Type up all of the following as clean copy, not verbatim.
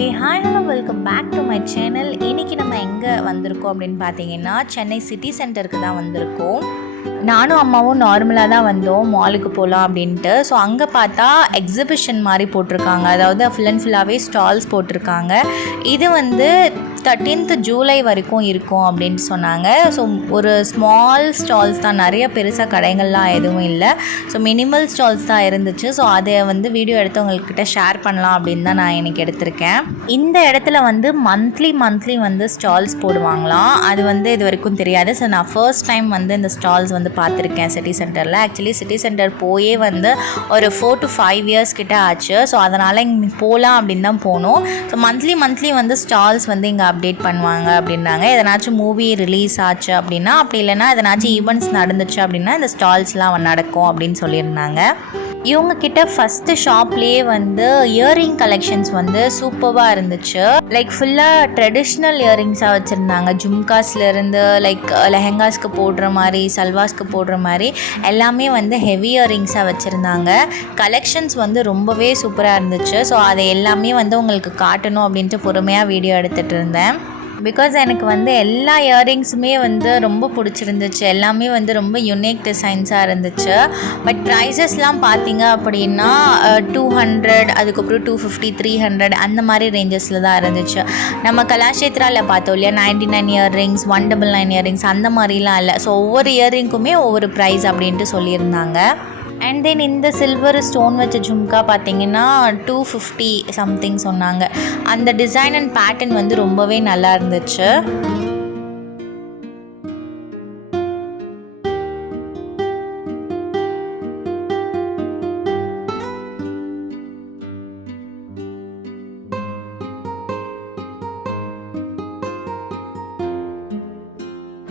Hey hi hello welcome back to my channel. இன்றைக்கி நம்ம எங்கே வந்திருக்கோம் அப்படின்னு பார்த்தீங்கன்னா சென்னை சிட்டி சென்டருக்கு தான் வந்திருக்கோம். நானும் அம்மாவும் நார்மலாக தான் வந்தோம் மாலுக்கு போகலாம் அப்படின்ட்டு. ஸோ அங்கே பார்த்தா எக்ஸிபிஷன் மாதிரி போட்டிருக்காங்க, அதாவது ஃபுல் அண்ட் ஃபுல்லாகவே ஸ்டால்ஸ் போட்டிருக்காங்க. இது வந்து 13th ஜூலை வரைக்கும் இருக்கும் அப்படின்னு சொன்னாங்க. ஸோ ஒரு ஸ்மால் ஸ்டால்ஸ் தான், நிறைய பெருசாக கடைகள்லாம் எதுவும் இல்லை. ஸோ மினிமல் ஸ்டால்ஸ் தான் இருந்துச்சு. ஸோ அதை வந்து வீடியோ எடுத்து உங்கள்கிட்ட ஷேர் பண்ணலாம் அப்படின்னு தான் நான் எனக்கு எடுத்திருக்கேன். இந்த இடத்துல வந்து மந்த்லி வந்து ஸ்டால்ஸ் போடுவாங்களாம். அது வந்து இது வரைக்கும் தெரியாது. ஸோ நான் ஃபர்ஸ்ட் டைம் வந்து இந்த ஸ்டால்ஸ் வந்து பார்த்துருக்கேன் சிட்டி சென்டரில். ஆக்சுவலி சிட்டி சென்டர் போயே வந்து ஒரு 4 to 5 years கிட்ட ஆச்சு. ஸோ அதனால் இங்கே போகலாம் அப்படின்னு தான் போனோம். ஸோ மந்த்லி வந்து ஸ்டால்ஸ் வந்து இங்கே அப்டேட் பண்ணுவாங்க அப்படின்னாங்க. எதனாச்சும் மூவி ரிலீஸ் ஆச்சு அப்படின்னா, அப்படி இல்லைனா எதனாச்சும் ஈவெண்ட்ஸ் நடந்துச்சு அப்படின்னா இந்த ஸ்டால்ஸ்லாம் நடக்கும் அப்படின்னு சொல்லியிருந்தாங்க. இவங்கக்கிட்ட ஃபஸ்ட்டு ஷாப்லேயே வந்து இயரிங் கலெக்ஷன்ஸ் வந்து சூப்பராக இருந்துச்சு. லைக் ஃபுல்லாக ட்ரெடிஷ்னல் இயரிங்ஸாக வச்சுருந்தாங்க. ஜும்காஸ்லேருந்து லைக் லெஹெங்காஸ்க்கு போடுற மாதிரி, சல்வாஸ்க்கு போடுற மாதிரி எல்லாமே வந்து ஹெவி இயரிங்ஸாக வச்சுருந்தாங்க. கலெக்ஷன்ஸ் வந்து ரொம்பவே சூப்பராக இருந்துச்சு. ஸோ அதை எல்லாமே வந்து உங்களுக்கு காட்டணும் அப்படின்ட்டு பொறுமையாக வீடியோ எடுத்துகிட்டு இருந்தேன். பிகாஸ் எனக்கு வந்து எல்லா இயரிங்ஸுமே வந்து ரொம்ப பிடிச்சிருந்துச்சு. எல்லாமே வந்து ரொம்ப யுனிக் டிசைன்ஸாக இருந்துச்சு. பட் ப்ரைஸஸ்லாம் பார்த்தீங்க அப்படின்னா 200, அதுக்கப்புறம் 250, 300 அந்த மாதிரி ரேஞ்சஸில் தான் இருந்துச்சு. நம்ம கலாஷேத்ராவில் பார்த்தோம் இல்லையா, 99 இயரிங்ஸ், 199 இயரிங்ஸ் அந்த மாதிரிலாம் இல்லை. ஸோ ஒவ்வொரு இயரிங்க்குமே ஒவ்வொரு ப்ரைஸ் அப்படின்ட்டு சொல்லியிருந்தாங்க. அண்ட் தென் இந்த சில்வர் ஸ்டோன் வச்ச ஜும்கா பார்த்தீங்கன்னா 250 சம்திங் சொன்னாங்க. அந்த டிசைன் அண்ட் பேட்டர்ன் வந்து ரொம்பவே நல்லா இருந்துச்சு.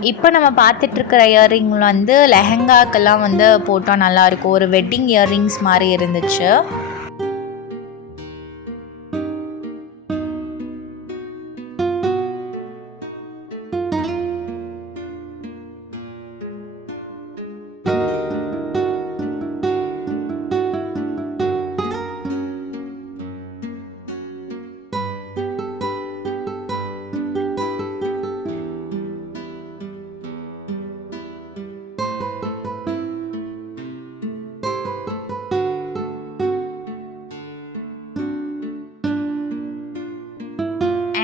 இப்போ நம்ம பார்த்துட்ருக்கிற இயரிங் வந்து லெஹெங்காக்கெல்லாம் வந்து போட்டால் நல்லாயிருக்கும். ஒரு வெட்டிங் இயரிங்ஸ் மாதிரி இருந்துச்சு.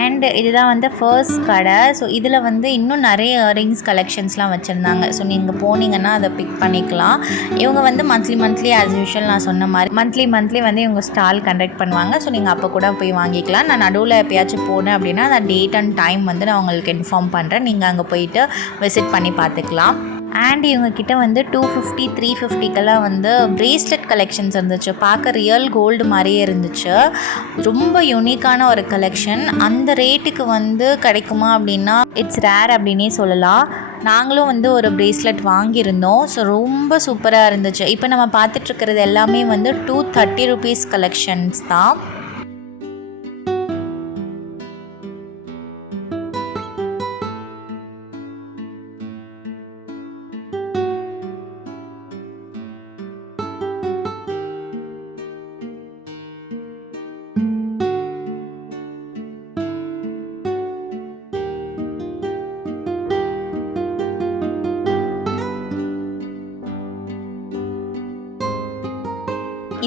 அண்ட் இதுதான் வந்து ஃபர்ஸ்ட் கடை. ஸோ இதில் வந்து இன்னும் நிறைய இயரிங்ஸ் கலெக்ஷன்ஸ்லாம் வச்சுருந்தாங்க. ஸோ நீங்கள் போனீங்கன்னா அதை பிக் பண்ணிக்கலாம். இவங்க வந்து மந்த்லி ஆஸ் யூஷுவல் நான் சொன்ன மாதிரி மந்த்லி வந்து இவங்க ஸ்டால் கண்டக்ட் பண்ணுவாங்க. ஸோ நீங்கள் அப்போ கூட போய் வாங்கிக்கலாம். நான் நடுவில் எப்பயாச்சும் போனேன் அப்படின்னா அந்த டேட் அண்ட் டைம் வந்து நான் உங்களுக்கு இன்ஃபார்ம் பண்ணுறேன். நீங்கள் அங்கே போயிட்டு விசிட் பண்ணி பார்த்துக்கலாம். அண்ட் இவங்கக்கிட்ட வந்து 250, 350க்கெல்லாம் வந்து ப்ரேஸ்லெட் கலெக்ஷன்ஸ் இருந்துச்சு. பார்க்க ரியல் கோல்டு மாதிரியே இருந்துச்சு. ரொம்ப யூனிக்கான ஒரு கலெக்ஷன். அந்த ரேட்டுக்கு வந்து கிடைக்குமா அப்படின்னா இட்ஸ் ரேர் அப்படின்னே சொல்லலாம். நாங்களும் வந்து ஒரு ப்ரேஸ்லெட் வாங்கியிருந்தோம். ஸோ ரொம்ப சூப்பராக இருந்துச்சு. இப்போ நம்ம பார்த்துட்ருக்கிறது எல்லாமே வந்து 230 rupees கலெக்ஷன்ஸ் தான்.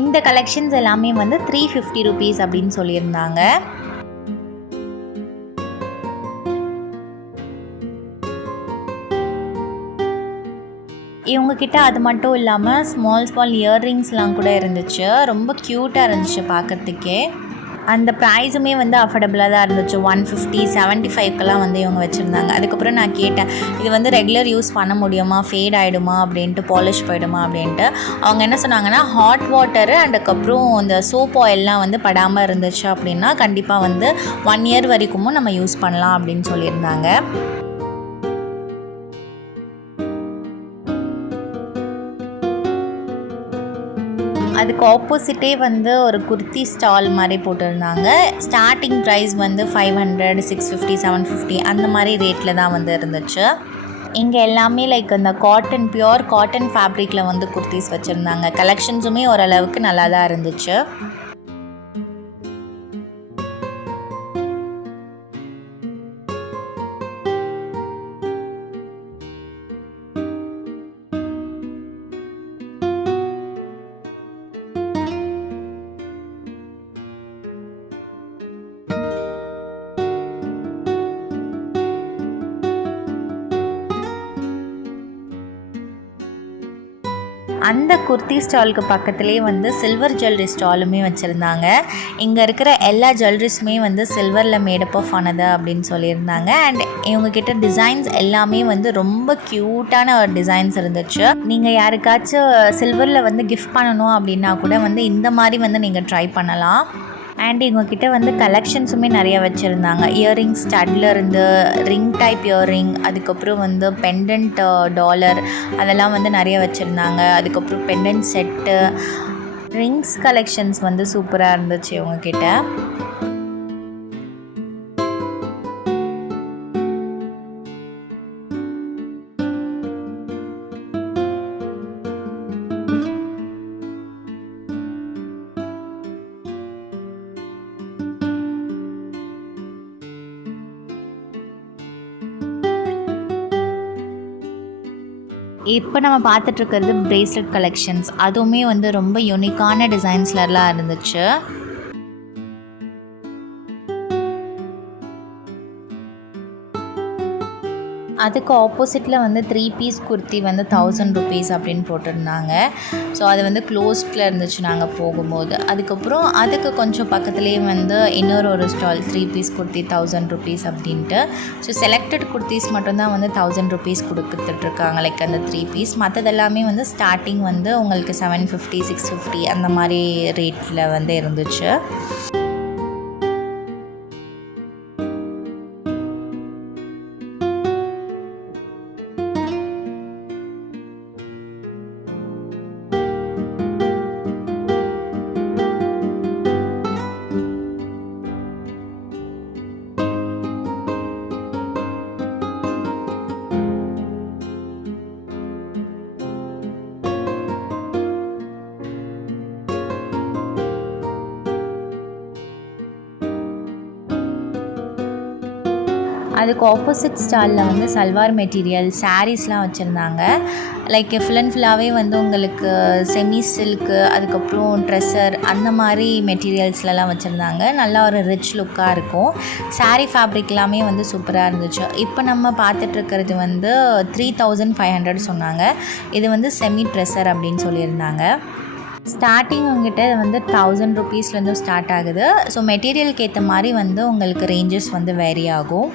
இந்த கலெக்ஷன்ஸ் எல்லாமே வந்து 350 rupees அப்படின்னு சொல்லியிருந்தாங்க. இவங்கக்கிட்ட அது மட்டும் இல்லாமல் ஸ்மால் இயர்ரிங்ஸ்லாம் கூட இருந்துச்சு. ரொம்ப க்யூட்டாக இருந்துச்சு பார்க்குறதுக்கே. அந்த ப்ரைஸுமே வந்து அஃபோர்டபுளாக தான் இருந்துச்சு. 150, 75க்கெல்லாம் வந்து இவங்க வச்சுருந்தாங்க. அதுக்கப்புறம் நான் கேட்டேன், இது வந்து ரெகுலர் யூஸ் பண்ண முடியுமா, ஃபேட் ஆகிடுமா அப்படின்ட்டு, பாலிஷ் போயிடுமா அப்படின்ட்டு. அவங்க என்ன சொன்னாங்கன்னா ஹாட் வாட்டரு அதுக்கப்புறம் இந்த சோப் ஆயிலெலாம் வந்து படாமல் இருந்துச்சு அப்படின்னா கண்டிப்பாக வந்து 1 year வரைக்கும் நம்ம யூஸ் பண்ணலாம் அப்படின்னு சொல்லியிருந்தாங்க. அதுக்கு ஆப்போசிட்டே வந்து ஒரு குர்த்தி ஸ்டால் மாதிரி போட்டிருந்தாங்க. ஸ்டார்டிங் ப்ரைஸ் வந்து 500, 650, 750 அந்த மாதிரி ரேட்டில் தான் வந்து இருந்துச்சு. இங்கே எல்லாமே லைக் அந்த பியோர் காட்டன் ஃபேப்ரிக்கில் வந்து குர்த்திஸ் வச்சுருந்தாங்க. கலெக்ஷன்ஸுமே ஓரளவுக்கு நல்லா தான் இருந்துச்சு. அந்த குர்த்தி ஸ்டாலுக்கு பக்கத்துலேயே வந்து சில்வர் ஜுவல்லரி ஸ்டாலுமே வச்சுருந்தாங்க. இங்கே இருக்கிற எல்லா ஜுவல்லரிஸுமே வந்து சில்வரில் மேடப் ஆஃப் ஆனது அப்படின்னு சொல்லியிருந்தாங்க. அண்ட் இவங்கக்கிட்ட டிசைன்ஸ் எல்லாமே வந்து ரொம்ப க்யூட்டான ஒரு டிசைன்ஸ் இருந்துச்சு. நீங்கள் யாருக்காச்சும் சில்வரில் வந்து கிஃப்ட் பண்ணணும் அப்படின்னா கூட வந்து இந்த மாதிரி வந்து நீங்கள் ட்ரை பண்ணலாம். அண்ட் இவங்கக்கிட்ட வந்து கலெக்ஷன்ஸுமே நிறைய வச்சுருந்தாங்க. இயரிங் ஸ்டட்டில் இருந்து ரிங் டைப் இயரிங், அதுக்கப்புறம் வந்து பெண்டன்ட் டாலர் அதெல்லாம் வந்து நிறைய வச்சுருந்தாங்க. அதுக்கப்புறம் பெண்டன்ட் செட்டு, ரிங்ஸ் கலெக்ஷன்ஸ் வந்து சூப்பராக இருந்துச்சு இவங்கக்கிட்ட. இப்போ நம்ம பார்த்துட்ருக்கிறது பிரேஸ்லெட் கலெக்ஷன்ஸ். அதுவுமே வந்து ரொம்ப யூனிக்கான டிசைன்ஸ்லலாம் இருந்துச்சு. அதுக்கு ஆப்போசிட்டில் வந்து 3 பீஸ் குர்த்தி வந்து 1000 ருபீஸ் அப்படின்னு போட்டிருந்தாங்க. ஸோ அது வந்து க்ளோஸ்டில் இருந்துச்சு நாங்கள் போகும்போது. அதுக்கப்புறம் அதுக்கு கொஞ்சம் பக்கத்துலேயே வந்து இன்னொரு ஸ்டால் 3 பீஸ் குர்த்தி 1000 ருபீஸ் அப்படின்ட்டு. ஸோ செலக்டட் குர்த்திஸ் மட்டும்தான் வந்து 1000 ருபீஸ் கொடுத்துட்ருக்காங்க, லைக் அந்த 3 பீஸ். மற்றதெல்லாமே வந்து ஸ்டார்டிங் வந்து உங்களுக்கு 750 650 அந்த மாதிரி ரேட்டில் வந்து இருந்துச்சு. அதுக்கு ஆப்போசிட் ஸ்டாலில் வந்து சல்வார் மெட்டீரியல் சாரீஸ்லாம் வச்சுருந்தாங்க. லைக் ஃபுல் அண்ட் ஃபுல்லாகவே வந்து உங்களுக்கு செமி சில்க்கு, அதுக்கப்புறம் ட்ரெஸ்ஸர் அந்த மாதிரி மெட்டீரியல்ஸ்லலாம் வச்சுருந்தாங்க. நல்லா ஒரு ரிச் லுக்காக இருக்கும். சாரீ ஃபேப்ரிக் எல்லாமே வந்து சூப்பராக இருந்துச்சு. இப்போ நம்ம பார்த்துட்ருக்கிறது வந்து 3500 சொன்னாங்க. இது வந்து செமி ட்ரெஸ்ஸர் அப்படின்னு சொல்லியிருந்தாங்க. ஸ்டார்டிங் உங்ககிட்ட வந்து 1000 ருபீஸ்லேருந்து ஸ்டார்ட் ஆகுது. ஸோ மெட்டீரியலுக்கு ஏற்ற மாதிரி வந்து உங்களுக்கு ரேஞ்சஸ் வந்து வேரி ஆகும்.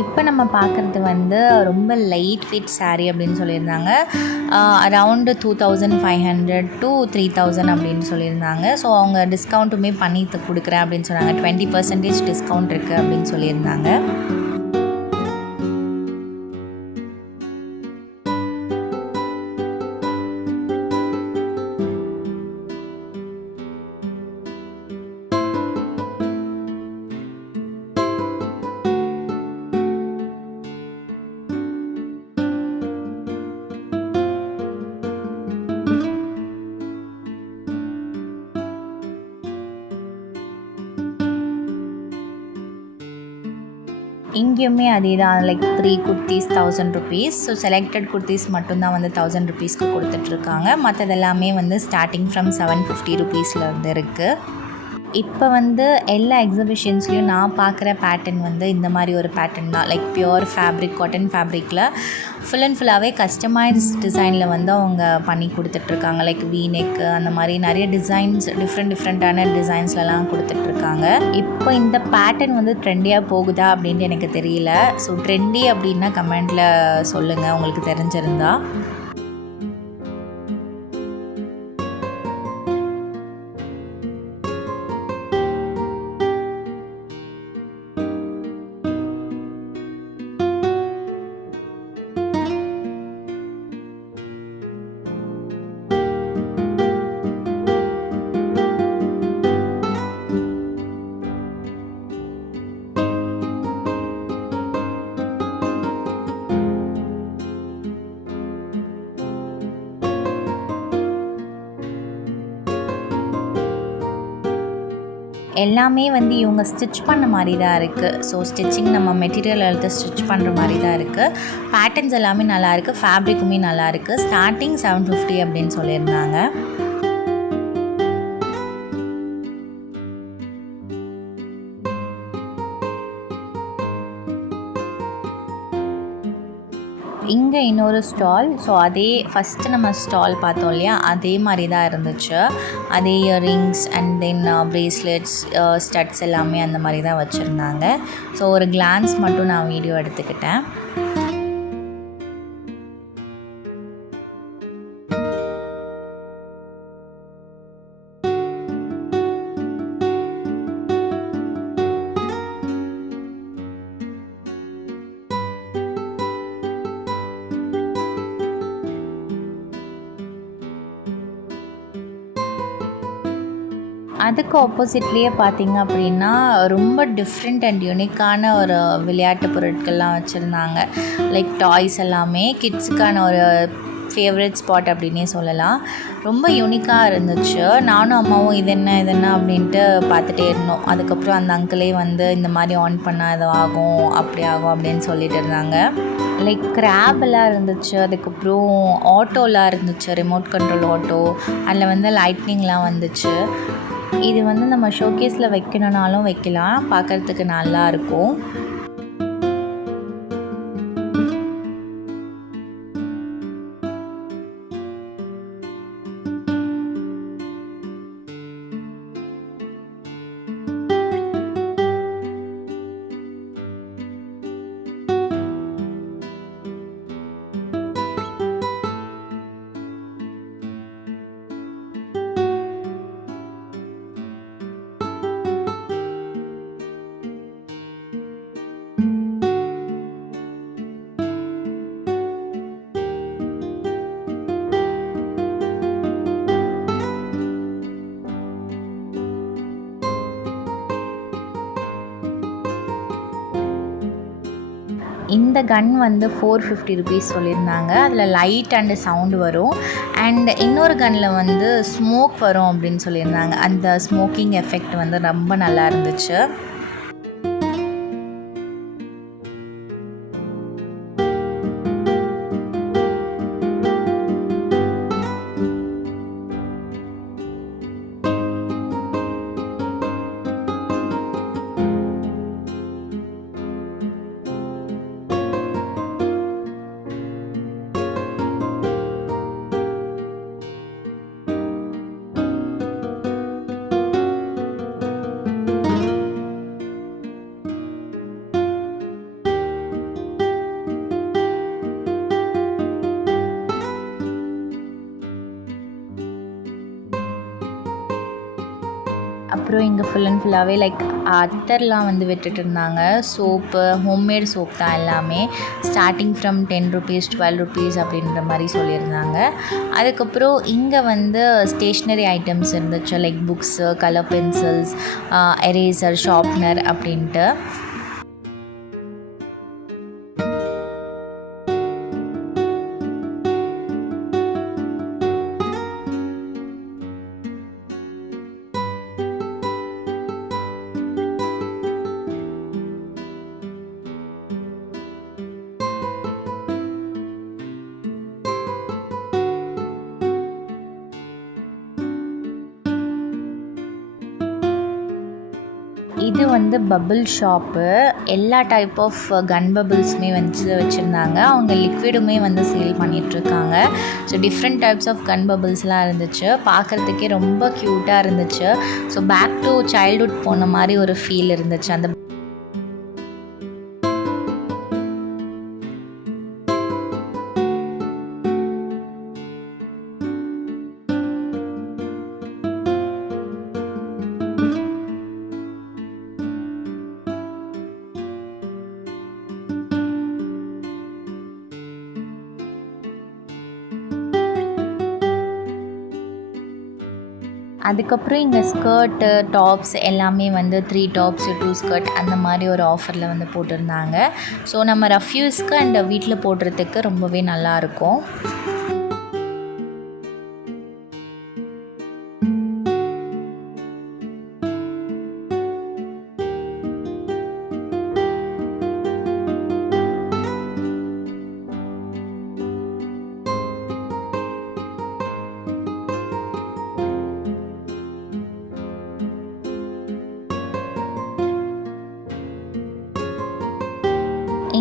இப்போ நம்ம பார்க்குறது வந்து ரொம்ப லைட் வெயிட் சாரீ அப்படின்னு சொல்லியிருந்தாங்க. அரவுண்டு 2500 to 3000 அப்படின்னு சொல்லியிருந்தாங்க. ஸோ அவங்க டிஸ்கவுண்ட்டுமே பண்ணி கொடுக்குறேன் அப்படின்னு சொன்னாங்க. 20% டிஸ்கவுண்ட் இருக்குது அப்படின்னு சொல்லியிருந்தாங்க. இங்கேயுமே அதே தான், like 3 kurtis 1000 rupees. So selected kurtis மட்டும்தான் வந்து 1000 ருபீஸ்க்கு கொடுத்துட்ருக்காங்க. மற்றதெல்லாமே வந்து ஸ்டார்டிங் ஃப்ரம் 750 ருபீஸ்லேருந்து இருக்குது. இப்போ வந்து எல்லா எக்ஸிபிஷன்ஸ்லேயும் நான் பார்க்குற பேட்டர்ன் வந்து இந்த மாதிரி ஒரு பேட்டர்ன் தான். லைக் பியூர் ஃபேப்ரிக், காட்டன் ஃபேப்ரிக்கில் ஃபுல் அண்ட் ஃபுல்லாகவே கஸ்டமைஸ் டிசைனில் வந்து அவங்க பண்ணி கொடுத்துட்ருக்காங்க. லைக் வீநெக்கு அந்த மாதிரி நிறைய டிசைன்ஸ், டிஃப்ரெண்ட்டான டிசைன்ஸ்லலாம் கொடுத்துட்ருக்காங்க. இப்போ இந்த பேட்டர்ன் வந்து ட்ரெண்டியாக போகுதா அப்படின்ட்டு எனக்கு தெரியல. ஸோ ட்ரெண்டி அப்படின்னா கமெண்டில் சொல்லுங்கள் உங்களுக்கு தெரிஞ்சிருந்தா. எல்லாமே வந்து இவங்க ஸ்டிச் பண்ண மாதிரி தான் இருக்குது. ஸோ ஸ்டிச்சிங் நம்ம மெட்டீரியல் எடுத்து ஸ்டிச் பண்ணுற மாதிரி தான் இருக்குது. பேட்டர்ன்ஸ் எல்லாமே நல்லாயிருக்கு, ஃபேப்ரிக்குமே நல்லாயிருக்கு. ஸ்டார்டிங் 750 அப்படின்னு சொல்லியிருந்தாங்க. இங்கே இன்னொரு ஸ்டால். ஸோ அதே ஃபஸ்ட்டு நம்ம ஸ்டால் பார்த்தோம் இல்லையா, அதே மாதிரி தான் இருந்துச்சு. அதே earrings and then bracelets, studs எல்லாமே அந்த மாதிரி தான் வச்சுருந்தாங்க. ஸோ ஒரு கிளான்ஸ் மட்டும் நான் வீடியோ எடுத்துக்கிட்டேன். அதுக்கு ஆப்போசிட்லேயே பார்த்திங்க அப்படின்னா ரொம்ப டிஃப்ரெண்ட் அண்ட் யூனிக்கான ஒரு விளையாட்டு பொருட்கள்லாம் வச்சுருந்தாங்க. லைக் டாய்ஸ் எல்லாமே கிட்ஸுக்கான ஒரு ஃபேவரட் ஸ்பாட் அப்படின்னே சொல்லலாம். ரொம்ப யூனிக்காக இருந்துச்சு. நானும் அம்மாவும் இது என்ன அப்படின்ட்டு பார்த்துட்டே இருந்தோம். அதுக்கப்புறம் அந்த அங்கிளே வந்து இந்த மாதிரி ஆன் பண்ணால் இது ஆகும், அப்படி ஆகும் அப்படின்னு சொல்லிட்டு இருந்தாங்க. லைக் கிராபெல்லாம் இருந்துச்சு. அதுக்கப்புறம் ஆட்டோலாம் இருந்துச்சு, ரிமோட் கண்ட்ரோல் ஆட்டோ. அதில் வந்து லைட்னிங்லாம் வந்துச்சு. இது வந்து நம்ம ஷோகேஸில் வைக்கணுன்னாலும் வைக்கலாம், பார்க்குறதுக்கு நல்லாயிருக்கும். இந்த கன் வந்து 450 ருபீஸ் சொல்லியிருந்தாங்க. அதில் லைட் அண்டு சவுண்டு வரும். அண்ட் இன்னொரு கன்னில் வந்து ஸ்மோக் வரும் அப்படின்னு சொல்லியிருந்தாங்க. அந்த ஸ்மோக்கிங் எஃபெக்ட் வந்து ரொம்ப நல்லா இருந்துச்சு. அப்புறம் இங்கே ஃபுல் அண்ட் ஃபுல்லாகவே லைக் அத்தர்லாம் வந்து விட்டுட்டு இருந்தாங்க. சோப்பு, ஹோம்மேட் சோப் தான் எல்லாமே. ஸ்டார்டிங் ஃப்ரம் 10 ருபீஸ் 12 ருபீஸ் அப்படின்ற மாதிரி சொல்லியிருந்தாங்க. அதுக்கப்புறம் இங்கே வந்து ஸ்டேஷ்னரி ஐட்டம்ஸ் இருந்துச்சு. Like books, colour pencils, eraser, sharpener அப்படின்ட்டு. இது வந்து பபிள் ஷாப்பு. எல்லா டைப் ஆஃப் கன் பபிள்ஸுமே வந்து வச்சுருந்தாங்க. அவங்க லிக்விடுமே வந்து சேல் பண்ணிகிட்ருக்காங்க. ஸோ டிஃப்ரெண்ட் டைப்ஸ் ஆஃப் கன் பபிள்ஸ்லாம் இருந்துச்சு. பார்க்குறதுக்கே ரொம்ப க்யூட்டாக இருந்துச்சு. ஸோ பேக் டு சைல்ட்ஹுட் போன மாதிரி ஒரு ஃபீல் இருந்துச்சு. அந்த அதுக்கப்புறம் இங்கே ஸ்கர்ட்டு, டாப்ஸ் எல்லாமே வந்து 3 டாப்ஸு 2 ஸ்கர்ட் அந்த மாதிரி ஒரு ஆஃபரில் வந்து போட்டிருந்தாங்க. ஸோ நம்ம ரஃப் யூஸ்க்கு அண்ட் வீட்டில் போடுறதுக்கு ரொம்பவே நல்லாயிருக்கும்.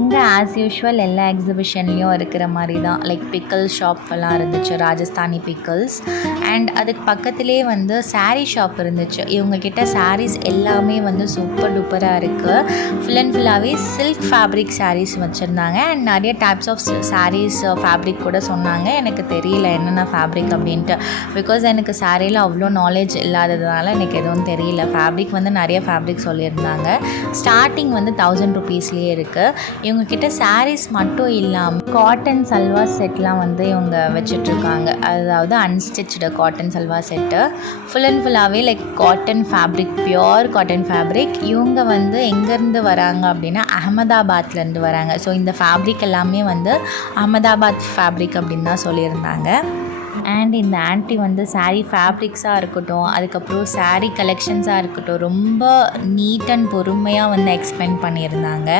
இங்கே ஆஸ் யூஷுவல் எல்லா எக்ஸிபிஷன்லேயும் இருக்கிற மாதிரி தான் லைக் பிக்கல் ஷாப் எல்லாம் இருந்துச்சு, ராஜஸ்தானி பிக்கல்ஸ். அண்ட் அதுக்கு பக்கத்துலேயே வந்து சாரீ ஷாப் இருந்துச்சு. இவங்கக்கிட்ட சாரீஸ் எல்லாமே வந்து சூப்பர் டூப்பராக இருக்குது. ஃபுல் அண்ட் ஃபுல்லாகவே சில்க் ஃபேப்ரிக் சாரீஸ் வச்சுருந்தாங்க. அண்ட் நிறைய டைப்ஸ் ஆஃப் சாரீஸ் ஃபேப்ரிக் கூட சொன்னாங்க. எனக்கு தெரியல என்னென்ன ஃபேப்ரிக் அப்படின்ட்டு, பிகாஸ் எனக்கு சாரியில் அவ்வளோ நாலேஜ் இல்லாததுனால எனக்கு எதுவும் தெரியல. ஃபேப்ரிக் வந்து நிறைய ஃபேப்ரிக் சொல்லியிருந்தாங்க. ஸ்டார்டிங் வந்து 1000 ருபீஸ்லேயே இருக்குது. இவங்கக்கிட்ட சாரீஸ் மட்டும் இல்லாமல் காட்டன் சல்வார் செட்லாம் வந்து இவங்க வச்சிட்ருக்காங்க. அதாவது unstitched cotton salwar set full and ஃபுல்லாகவே like cotton fabric, pure cotton fabric. இவங்க வந்து எங்கேருந்து வராங்க அப்படின்னா அகமதாபாத்லேருந்து வராங்க. ஸோ இந்த ஃபேப்ரிக் எல்லாமே வந்து அகமதாபாத் ஃபேப்ரிக் அப்படின்னு தான் சொல்லியிருந்தாங்க. அண்ட் இந்த ஆன்ட்டி வந்து சாரீ ஃபேப்ரிக்ஸாக இருக்கட்டும், அதுக்கப்புறம் சாரீ கலெக்ஷன்ஸாக இருக்கட்டும், ரொம்ப நீட் அண்ட் பொறுமையாக வந்து எக்ஸ்பிளைன் பண்ணியிருந்தாங்க.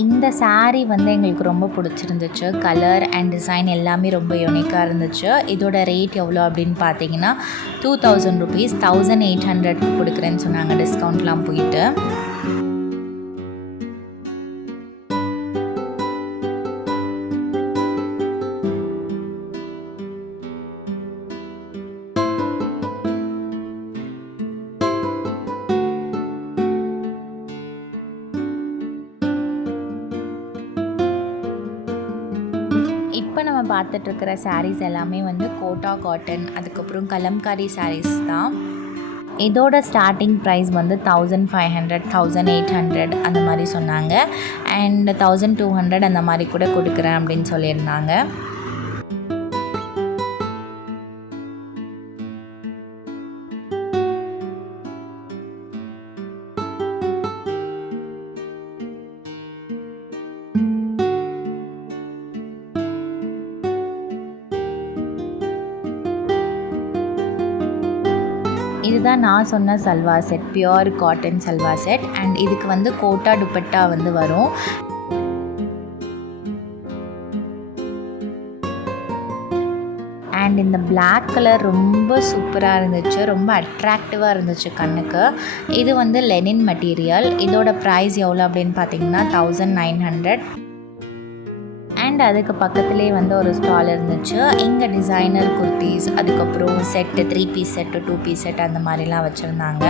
இந்த சாரீ வந்து எங்களுக்கு ரொம்ப பிடிச்சிருந்துச்சு. கலர் அண்ட் டிசைன் எல்லாமே ரொம்ப யூனிக்காக இருந்துச்சு. இதோட ரேட் எவ்வளோ அப்படின்னு பார்த்தீங்கன்னா 2000 ருபீஸ், 1800க்கு கொடுக்குறேன்னு சொன்னாங்க டிஸ்கவுண்ட்லாம் போயிட்டு. இப்போ நம்ம பார்த்துட்ருக்கிற சாரீஸ் எல்லாமே வந்து கோட்டா காட்டன், அதுக்கப்புறம் கலம்காரி சாரீஸ் தான். இதோட ஸ்டார்டிங் ப்ரைஸ் வந்து 1500, 1800 அந்த மாதிரி சொன்னாங்க. அண்ட் 1200 அந்த மாதிரி கூட கொடுக்குறேன் அப்படின்னு சொல்லியிருந்தாங்க. இதுதான் நான் சொன்ன salwar set, pure cotton salwar set. And இதுக்கு வந்து கோட்டா துப்பட்டா வந்து வரும். அண்ட் இந்த பிளாக் கலர் ரொம்ப சூப்பராக இருந்துச்சு, ரொம்ப அட்ராக்டிவாக இருந்துச்சு கண்ணுக்கு. இது வந்து லெனின் மெட்டீரியல். இதோட ப்ரைஸ் எவ்வளோ அப்படின்னு பார்த்தீங்கன்னா 1900. அண்ட் அதுக்கு பக்கத்துலேயே வந்து ஒரு ஸ்டால் இருந்துச்சு. இங்கே டிசைனர் குர்த்திஸ், அதுக்கப்புறம் set 3 piece set, 2 piece set அந்த மாதிரிலாம் வச்சுருந்தாங்க.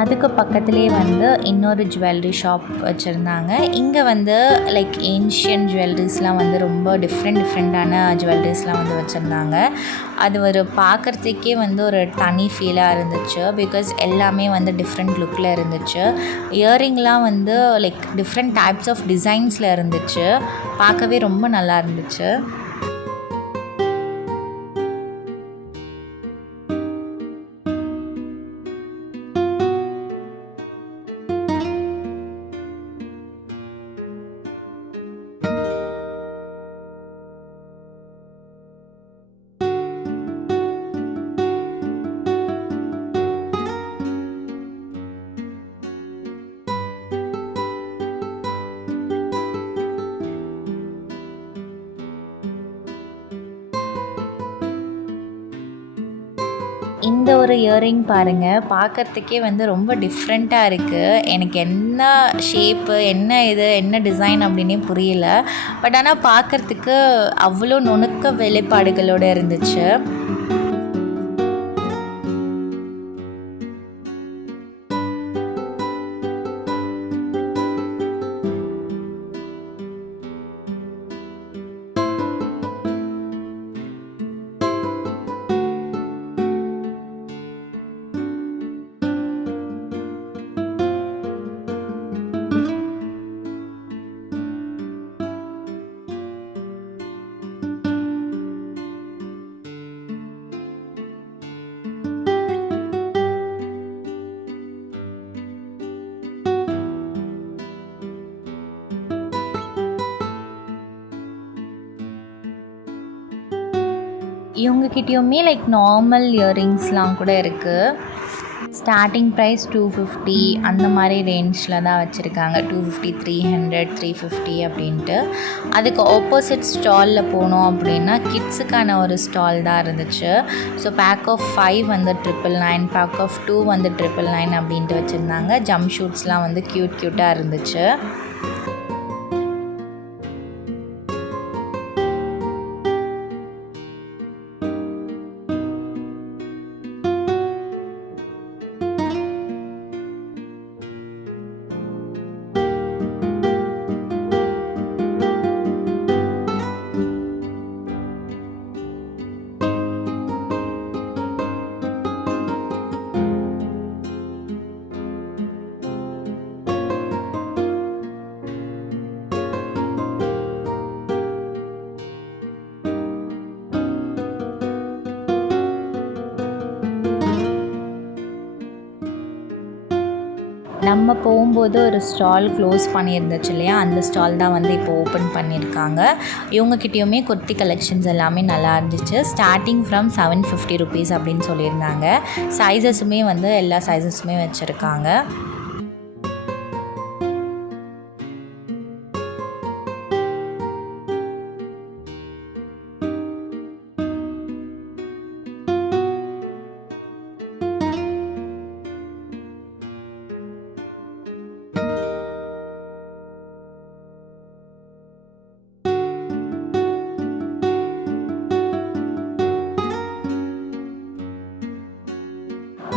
அதுக்கு பக்கத்துலேயே வந்து இன்னொரு ஜுவல்லரி ஷாப் வச்சுருந்தாங்க. இங்கே வந்து லைக் ஏன்ஷியன் ஜுவல்லரிஸ்லாம் வந்து ரொம்ப டிஃப்ரெண்ட்டான ஜுவல்லரிஸ்லாம் வந்து வச்சுருந்தாங்க. அது ஒரு பார்க்குறதுக்கே வந்து ஒரு தனி ஃபீலாக இருந்துச்சு. பிகாஸ் எல்லாமே வந்து டிஃப்ரெண்ட் லுக்கில் இருந்துச்சு. இயரிங்லாம் வந்து லைக் டிஃப்ரெண்ட் டைப்ஸ் ஆஃப் டிசைன்ஸில் இருந்துச்சு. பார்க்கவே ரொம்ப நல்லா இருந்துச்சு. இந்த ஒரு இயரிங் பாருங்கள், பார்க்குறதுக்கே வந்து ரொம்ப டிஃப்ரெண்ட்டாக இருக்குது. எனக்கு என்ன ஷேப்பு, என்ன டிசைன் அப்படின்னே புரியல. பட் ஆனால் பார்க்குறதுக்கு அவ்வளோ நுணுக்க வேலைப்பாடுகளோடு இருந்துச்சு. இவங்கக்கிட்டேயுமே லைக் நார்மல் இயரிங்ஸ்லாம் கூட இருக்குது. ஸ்டார்டிங் ப்ரைஸ் 250 அந்த மாதிரி ரேஞ்சில் தான் வச்சுருக்காங்க. 250, 300, 350 அப்படின்ட்டு. அதுக்கு ஆப்போசிட் ஸ்டாலில் போனோம் அப்படின்னா கிட்ஸுக்கான ஒரு ஸ்டால் தான் இருந்துச்சு. ஸோ பேக் ஆஃப் 5 வந்து 999, பேக் ஆஃப் 2 வந்து 999 அப்படின்ட்டு வச்சுருந்தாங்க. ஜம்ப் ஷூட்ஸ்லாம் வந்து க்யூட்டாக இருந்துச்சு. நம்ம போகும்போது ஒரு ஸ்டால் க்ளோஸ் பண்ணியிருந்துச்சு இல்லையா, அந்த ஸ்டால் தான் வந்து இப்போ ஓப்பன் பண்ணியிருக்காங்க. இவங்கக்கிட்டேயுமே குர்த்தி கலெக்ஷன்ஸ் எல்லாமே நல்லா இருந்துச்சு. ஸ்டார்டிங் ஃப்ரம் 750 ருபீஸ் அப்படின்னு சொல்லியிருந்தாங்க. சைஸஸுமே வந்து எல்லா சைஸஸுமே வச்சுருக்காங்க.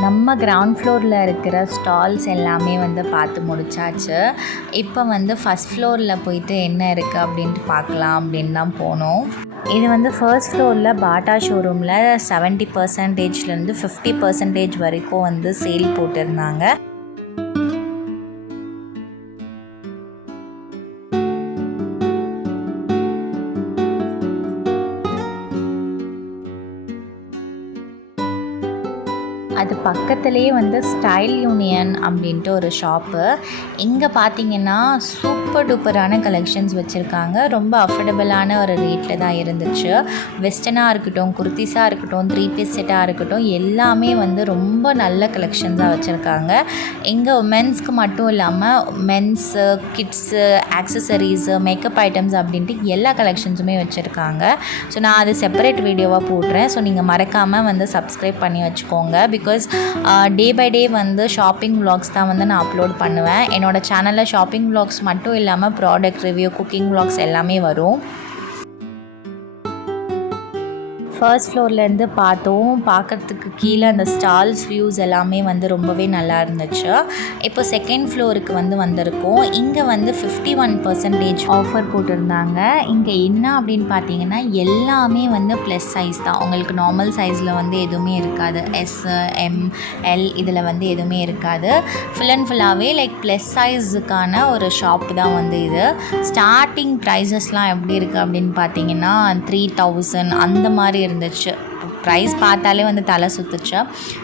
நம்ம கிரவுண்ட் ஃப்ளோரில் இருக்கிற ஸ்டால்ஸ் எல்லாமே வந்து பார்த்து முடிச்சாச்சு. இப்போ வந்து ஃபஸ்ட் ஃப்ளோரில் போயிட்டு என்ன இருக்குது அப்படின்ட்டு பார்க்கலாம் அப்படின்னு தான் போனோம். இது வந்து ஃபர்ஸ்ட் ஃப்ளோரில் பாட்டா ஷோரூமில் 70%லேருந்து 50% வரைக்கும் வந்து சேல் போட்டிருந்தாங்க. அது பக்கத்துலேயே வந்து ஸ்டைல் யூனியன் அப்படின்ட்டு ஒரு ஷாப்பு. இங்கே பார்த்தீங்கன்னா சூப்பர் டூப்பரான கலெக்ஷன்ஸ் வச்சுருக்காங்க. ரொம்ப அஃபோர்டபுளான ஒரு ரேட்டில் தான் இருந்துச்சு. வெஸ்டர்னாக இருக்கட்டும், குர்த்திஸாக இருக்கட்டும், 3 பீஸ் செட்டாக இருக்கட்டும், எல்லாமே வந்து ரொம்ப நல்ல கலெக்ஷன்ஸாக வச்சுருக்காங்க. இங்கே உமென்ஸ்க்கு மட்டும் இல்லாமல் men's, kids, accessories, makeup items அப்படின்ட்டு எல்லா கலெக்ஷன்ஸுமே வச்சுருக்காங்க. ஸோ நான் அது செப்பரேட் வீடியோவாக போடுறேன். ஸோ நீங்கள் மறக்காமல் வந்து சப்ஸ்கிரைப் பண்ணி வச்சுக்கோங்க. பிகாஸ் டே பை டே வந்து ஷாப்பிங் vlogs தான் வந்து நான் அப்லோட் பண்ணுவேன். என்னோடய சேனலில் ஷாப்பிங் vlogs மட்டும் இல்லாமல் ப்ராடக்ட் ரிவ்யூ, குக்கிங் vlogs எல்லாமே வரும். ஃபர்ஸ்ட் ஃப்ளோர்லேருந்து பார்த்தோம். பார்க்குறதுக்கு கீழே அந்த ஸ்டால்ஸ் வியூஸ் எல்லாமே வந்து ரொம்பவே நல்லா இருந்துச்சு. இப்போ செகண்ட் ஃப்ளோருக்கு வந்து வந்திருக்கோம். இங்கே வந்து 51% ஆஃபர் போட்டிருந்தாங்க. இங்கே என்ன அப்படின்னு பார்த்தீங்கன்னா எல்லாமே வந்து ப்ளஸ் சைஸ் தான். உங்களுக்கு நார்மல் சைஸில் வந்து எதுவுமே இருக்காது. S, M, L இதில் வந்து எதுவுமே இருக்காது. ஃபுல் அண்ட் ஃபுல்லாகவே லைக் ப்ளஸ் சைஸுக்கான ஒரு ஷாப்பு தான் வந்து இது. ஸ்டார்டிங் ப்ரைஸஸ்லாம் எப்படி இருக்குது அப்படின்னு பார்த்தீங்கன்னா 3000 அந்த மாதிரி இருந்துச்சு. ப்ரைஸ் பார்த்தாலே வந்து தலை சுற்றுச்சு.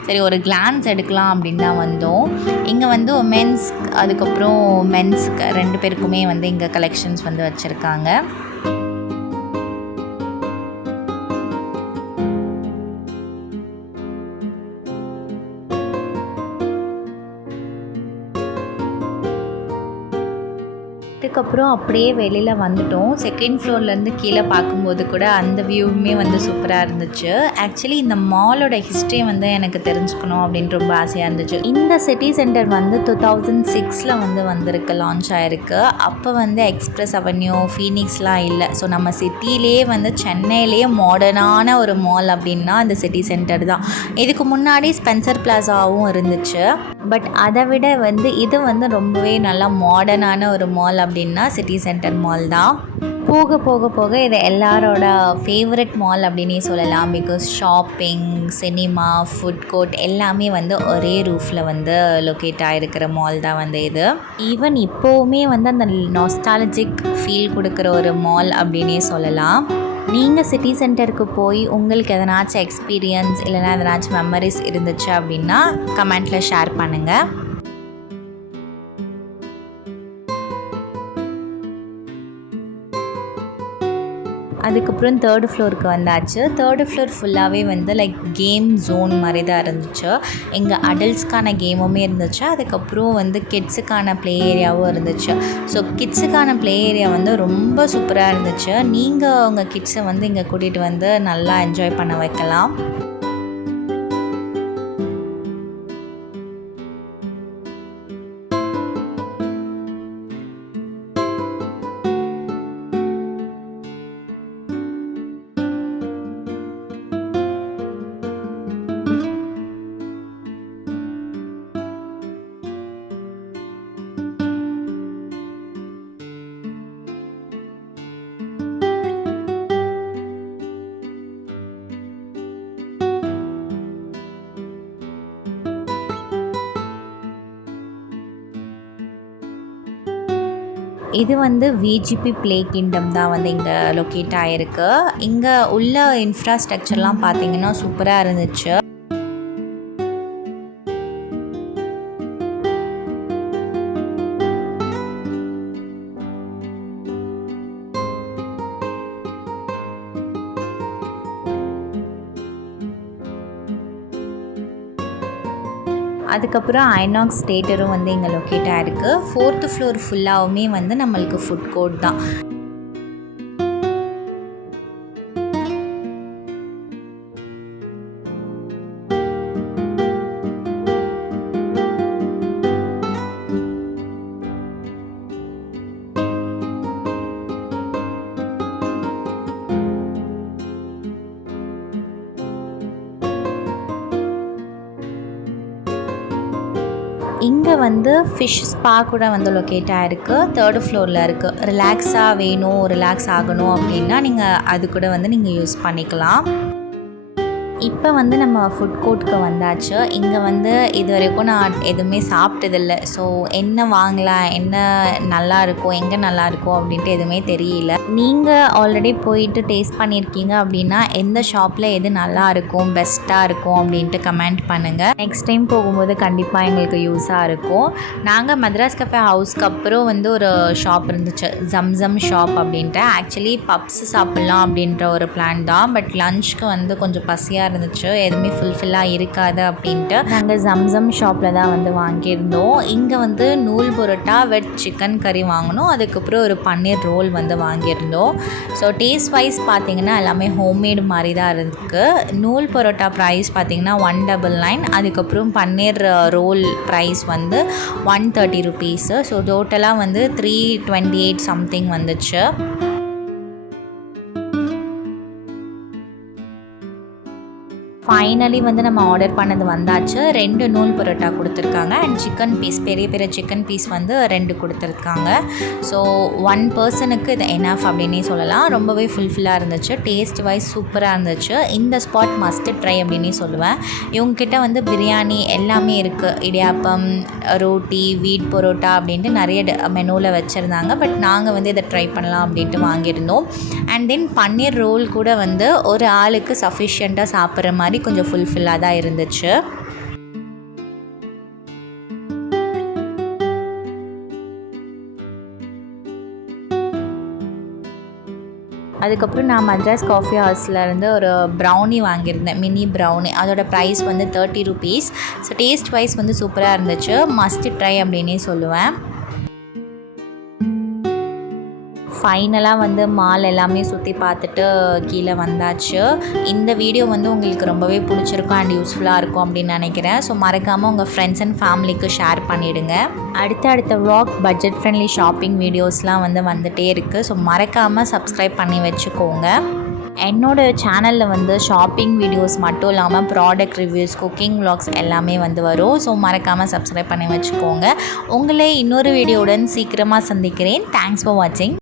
சரி ஒரு கிளான்ஸ் எடுக்கலாம் அப்படின்னு தான் வந்தோம். இங்கே வந்து உமென்ஸ் அதுக்கப்புறம் மென்ஸுக்கு 2 பேருக்குமே வந்து இங்கே கலெக்ஷன்ஸ் வந்து வச்சுருக்காங்க. அதுக்கப்புறம் அப்படியே வெளியில் வந்துட்டோம். செகண்ட் ஃப்ளோர்லேருந்து கீழே பார்க்கும்போது கூட அந்த வியூவுமே வந்து சூப்பராக இருந்துச்சு. ஆக்சுவலி இந்த மாலோட ஹிஸ்ட்ரி வந்து எனக்கு தெரிஞ்சுக்கணும் அப்படின்னு ரொம்ப ஆசையாக இருந்துச்சு. இந்த சிட்டி சென்டர் வந்து 2006 வந்து வந்திருக்கு, லான்ச் ஆகிருக்கு. அப்போ வந்து எக்ஸ்பிரஸ் அவென்யூ, ஃபீனிக்ஸ்லாம் இல்லை. ஸோ நம்ம சிட்டிலே வந்து சென்னையிலேயே மாடர்னான ஒரு மால் அப்படின்னா அந்த சிட்டி சென்டர் தான். இதுக்கு முன்னாடி ஸ்பென்சர் பிளாசாவும் இருந்துச்சு. பட் அதை விட வந்து இது வந்து ரொம்பவே நல்லா மாடர்னான ஒரு மால் அப்படின்னா சிட்டி சென்டர் மால் தான். போக போக போக இது எல்லாரோட ஃபேவரட் மால் அப்படின்னே சொல்லலாம். Because shopping, cinema, food court எல்லாமே வந்து ஒரே ரூஃபில் வந்து லொக்கேட் ஆகிருக்கிற மால் தான் வந்து இது. ஈவன் இப்போவுமே வந்து அந்த நாஸ்டாலஜிக் ஃபீல் கொடுக்குற ஒரு மால் அப்படின்னே சொல்லலாம். நீங்கள் சிட்டி சென்டருக்கு போய் உங்களுக்கு எதனாச்சும் எக்ஸ்பீரியன்ஸ் இல்லைனா எதனாச்சும் மெமரிஸ் இருந்துச்சு அப்படின்னா கமெண்ட்டில் ஷேர் பண்ணுங்கள். அதுக்கப்புறம் 3rd ஃப்ளோருக்கு வந்தாச்சு. 3rd ஃப்ளோர் ஃபுல்லாகவே வந்து லைக் கேம் ஜோன் மாதிரி தான் இருந்துச்சு. இங்கே அடல்ட்ஸ்க்கான கேமுமே இருந்துச்சு, அதுக்கப்புறம் வந்து கிட்ஸுக்கான ப்ளே ஏரியாவும் இருந்துச்சு. ஸோ கிட்ஸுக்கான ப்ளே ஏரியா வந்து ரொம்ப சூப்பராக இருந்துச்சு. நீங்கள் உங்கள் கிட்ஸை வந்து இங்கே கூட்டிகிட்டு வந்து நல்லா என்ஜாய் பண்ண வைக்கலாம். இது வந்து விஜிபி ப்ளே கிங்டம் தான் வந்து இங்கே லொக்கேட் ஆகிருக்கு. இங்கே உள்ள இன்ஃப்ராஸ்ட்ரக்சர்லாம் பார்த்திங்கன்னா சூப்பராக இருந்துச்சு. அதுக்கப்புறம் ஐநாக்ஸ் தியேட்டரும் வந்து இங்கே லொக்கேட் ஆகிருக்கு. 4th ஃப்ளோர் ஃபுல்லாகவுமே வந்து நம்மளுக்கு ஃபுட் கோர்ட் தான். இங்கே வந்து ஃபிஷ் ஸ்பா கூட வந்து லொக்கேட் ஆகிருக்கு. 3rd ஃப்ளோரில் இருக்குது. ரிலாக்ஸாக வேணும், ரிலாக்ஸ் ஆகணும் அப்படின்னா நீங்கள் அது கூட வந்து நீங்கள் யூஸ் பண்ணிக்கலாம். இப்போ வந்து நம்ம ஃபுட் கோர்ட்டுக்கு வந்தாச்சு. இங்கே வந்து இது வரைக்கும் நான் எதுவுமே சாப்பிட்டதில்ல. ஸோ என்ன வாங்கலாம், என்ன நல்லா இருக்கும், எங்கே நல்லா இருக்கும் அப்படின்ட்டு எதுவுமே தெரியல. நீங்கள் ஆல்ரெடி போயிட்டு டேஸ்ட் பண்ணியிருக்கீங்க அப்படின்னா எந்த ஷாப்பில் எது நல்லா இருக்கும், பெஸ்ட்டாக இருக்கும் அப்படின்ட்டு கமெண்ட் பண்ணுங்கள். நெக்ஸ்ட் டைம் போகும்போது கண்டிப்பாக எங்களுக்கு யூஸாக இருக்கும். நாங்கள் மദ്രാஸ் கஃபே ஹவுஸ்க்கு அப்புறம் வந்து ஒரு ஷாப் இருந்துச்சு, ஜம்சம் ஷாப் அப்படின்ட்டு. ஆக்சுவலி பப்ஸ் சாப்பிட்லாம் அப்படின்ற ஒரு பிளான் தான். பட் லஞ்சுக்கு வந்து கொஞ்சம் பசியாக இருந்துச்சு, எதுவுமே ஃபுல்ஃபில்லாக இருக்காது அப்படின்ட்டு நாங்கள் ஜம்சம் ஷாப்பில் தான் வந்து வாங்கியிருந்தோம். இங்கே வந்து நூல் பரோட்டா வித் சிக்கன் கறி வாங்கினோம். அதுக்கப்புறம் ஒரு பன்னீர் ரோல் வந்து வாங்கியிருந்தோம். ஸோ டேஸ்ட் வைஸ் பார்த்திங்கன்னா எல்லாமே ஹோம்மேடு மாதிரி தான் இருக்குது. நூல் பரோட்டா ப்ரைஸ் பார்த்திங்கன்னா 199. அதுக்கப்புறம் பன்னீர் ரோல் ப்ரைஸ் வந்து 130 ருபீஸு. ஸோ டோட்டலாக வந்து 328 சம்திங் வந்துச்சு. ஃபைனலி வந்து நம்ம ஆர்டர் பண்ணது வந்தாச்சு. 2 நூல் பரோட்டா கொடுத்துருக்காங்க அண்ட் சிக்கன் பீஸ், பெரிய பெரிய சிக்கன் பீஸ் வந்து 2 கொடுத்துருக்காங்க. ஸோ 1 பர்சனுக்கு இது எனாஃப் அப்படின்னே சொல்லலாம். ரொம்பவே ஃபுல்ஃபில்லாக இருந்துச்சு. டேஸ்ட் வைஸ் சூப்பராக இருந்துச்சு. இந்த ஸ்பாட் மஸ்ட் ட்ரை அப்படின்னே சொல்லுவேன். இவங்ககிட்ட வந்து பிரியாணி எல்லாமே இருக்குது. இடியாப்பம், ரோட்டி, வீட் பரோட்டா அப்படின்ட்டு நிறைய மெனுவில் வச்சுருந்தாங்க. பட் நாங்கள் வந்து இதை ட்ரை பண்ணலாம் அப்படின்ட்டு வாங்கியிருந்தோம். அண்ட் தென் பன்னீர் ரோல் கூட வந்து ஒரு ஆளுக்கு சஃபிஷியண்ட்டாக சாப்பிட்ற மாதிரி கொஞ்சம் ஃபுல்ஃபில்லாக தான் இருந்துச்சு. அதுக்கப்புறம் நான் மദ്രാஸ் காஃபி ஹவுஸில் இருந்து ஒரு ப்ரௌனி வாங்கியிருந்தேன், மினி ப்ரௌனி. அதோட ப்ரைஸ் வந்து 30 ருபீஸ். ஸோ டேஸ்ட் வைஸ் வந்து சூப்பராக இருந்துச்சு. மஸ்ட் ட்ரை அப்படின்னே சொல்லுவேன். ஃபைனலாக வந்து மால் எல்லாமே சுற்றி பார்த்துட்டு கீழே வந்தாச்சு. இந்த வீடியோ வந்து உங்களுக்கு ரொம்பவே பிடிச்சிருக்கும் அண்ட் யூஸ்ஃபுல்லாக இருக்கும் அப்படின்னு நினைக்கிறேன். ஸோ மறக்காமல் உங்கள் ஃப்ரெண்ட்ஸ் அண்ட் ஃபேமிலிக்கு ஷேர் பண்ணிவிடுங்க. அடுத்த vlog பட்ஜெட் ஃப்ரெண்ட்லி ஷாப்பிங் வீடியோஸ்லாம் வந்து வந்துகிட்டே இருக்குது. ஸோ மறக்காமல் சப்ஸ்கிரைப் பண்ணி வச்சுக்கோங்க. என்னோடய சேனலில் வந்து ஷாப்பிங் வீடியோஸ் மட்டும் இல்லாமல் ப்ராடக்ட் ரிவ்யூஸ், குக்கிங் vlogs எல்லாமே வந்து வரும். ஸோ மறக்காமல் சப்ஸ்கிரைப் பண்ணி வச்சுக்கோங்க. உங்களை இன்னொரு வீடியோவுடன் சீக்கிரமாக சந்திக்கிறேன். தேங்க்ஸ் ஃபார் வாட்சிங்.